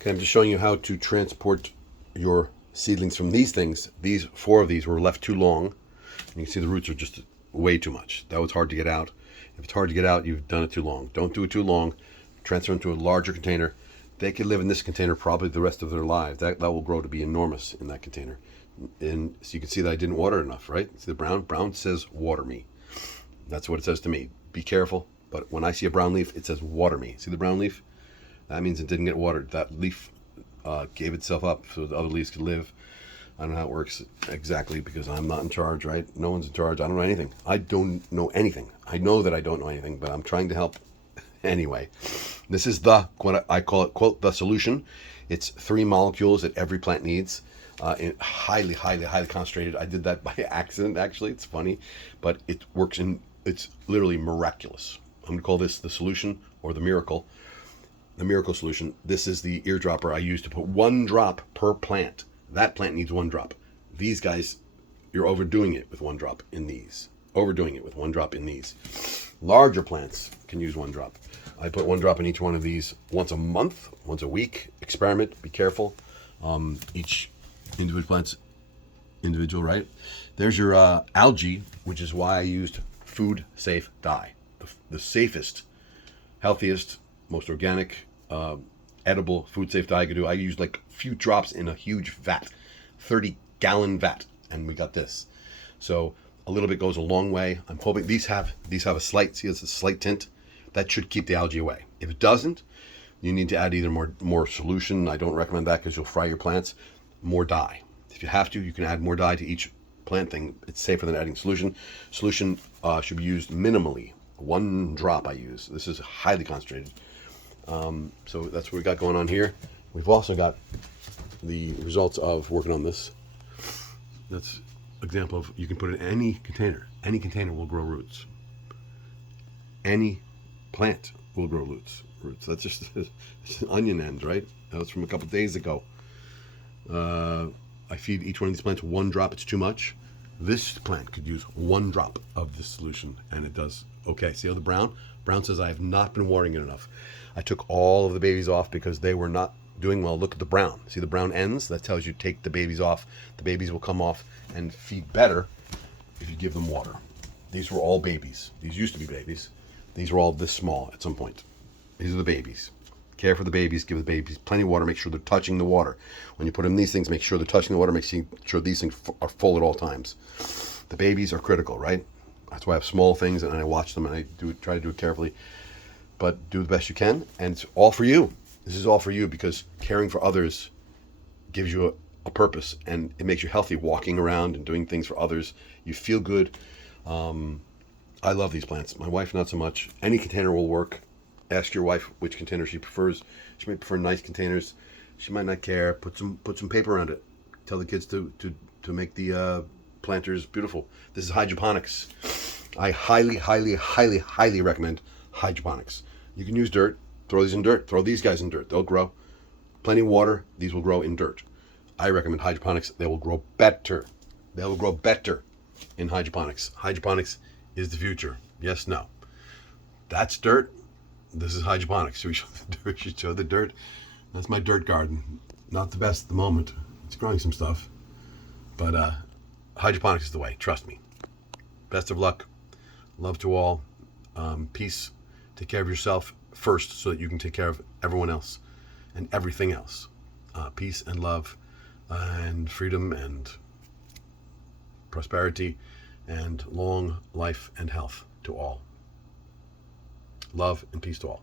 Okay, I'm just showing you how to transport your seedlings from these things. These 4 of these were left too long. You can see the roots are just way too much. That was hard to get out. If it's hard to get out, you've done it too long. Don't do it too long. Transfer them to a larger container. They could live in this container probably the rest of their lives. That will grow to be enormous in that container. And so you can see that I didn't water enough, right? See the brown? Brown says water me. That's what it says to me. Be careful. But when I see a brown leaf, it says water me. See the brown leaf? That means it didn't get watered. That leaf gave itself up so the other leaves could live. I don't know how it works exactly because I'm not in charge, right? No one's in charge. I don't know anything. I don't know anything. I know that I don't know anything, but I'm trying to help anyway. This is what I call it, quote, the solution. It's 3 molecules that every plant needs. Highly concentrated. I did that by accident, actually. It's funny, but it works it's literally miraculous. I'm going to call this the solution or the miracle. The miracle solution. This is the eardropper I use to put 1 drop per plant. That plant needs 1 drop. These guys, you're overdoing it with 1 drop in these. Overdoing it with 1 drop in these. Larger plants can use 1 drop. I put 1 drop in each one of these once a month, once a week. Experiment, be careful. Each individual plant's individual, right? There's your algae, which is why I used food safe dye. The safest, healthiest, most organic, edible food safe dye I could do. I used like a few drops in a huge vat, 30-gallon vat, and we got this. So a little bit goes a long way. I'm hoping these have a slight, see, it's a slight tint. That should keep the algae away. If it doesn't, you need to add either more solution. I don't recommend that because you'll fry your plants. More dye. If you have to, you can add more dye to each plant thing. It's safer than adding solution. Solution should be used minimally. 1 drop I use. This is highly concentrated. So that's what we got going on here. We've also got the results of working on this. That's an example of you can put it in any container. Any container will grow roots. Any plant will grow roots. That's just it's an onion end, right? That was from a couple days ago. I feed each one of these plants 1 drop. It's too much. This plant could use 1 drop of this solution, and it does. Okay, see how the brown? Brown says I have not been watering it enough. I took all of the babies off because they were not doing well. Look at the brown. See the brown ends? That tells you take the babies off. The babies will come off and feed better if you give them water. These were all babies. These used to be babies. These were all this small at some point. These are the babies. Care for the babies. Give the babies plenty of water. Make sure they're touching the water. When you put them in these things, make sure they're touching the water. Make sure these things are full at all times. The babies are critical, right? That's why I have small things and I watch them and I try to do it carefully. But do the best you can, and it's all for you. This is all for you because caring for others gives you a purpose, and it makes you healthy walking around and doing things for others. You feel good. I love these plants. My wife, not so much. Any container will work. Ask your wife which container she prefers. She may prefer nice containers. She might not care. Put some paper around it. Tell the kids to make the planters beautiful. This is hydroponics. I highly recommend hydroponics. You can use dirt. Throw these in dirt. Throw these guys in dirt. They'll grow. Plenty of water. These will grow in dirt. I recommend hydroponics. They will grow better. They will grow better in hydroponics. Hydroponics is the future. Yes, no. That's dirt. This is hydroponics. So we show the dirt. We should show the dirt. That's my dirt garden. Not the best at the moment. It's growing some stuff. But hydroponics is the way. Trust me. Best of luck. Love to all. Peace. Take care of yourself first so that you can take care of everyone else and everything else. Peace and love and freedom and prosperity and long life and health to all. Love and peace to all.